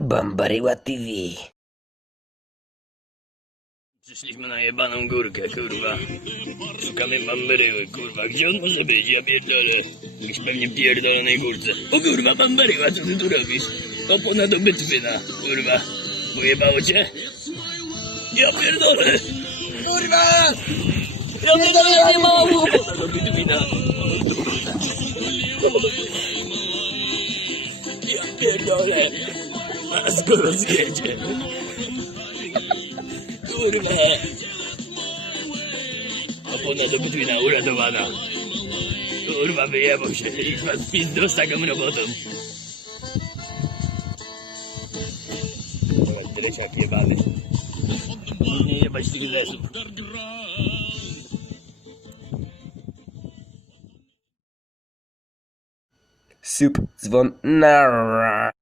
Bambaryła TV. Przyszliśmy na jebaną górkę, kurwa. Szukamy bamberyły, kurwa. Gdzie on może być? Ja pierdolę. Jakiś pewnie pierdolonej górce. O kurwa, bamberyła, co ty tu robisz? Opona do bytwyna, kurwa. Pojebało cię? Ja pierdolę! Kurwa! Ja pierdolę, ja nie mam opona do bytwyna. Ja pierdolę. A skoro zjedzie? Kurwa! Opona do Bytwina uratowana. Kurwa, wyjebał się. Idź pan w pizdu z taką robotą. Teraz dresiak jebany. Nie jebać tych lesów. Dzwon, nara.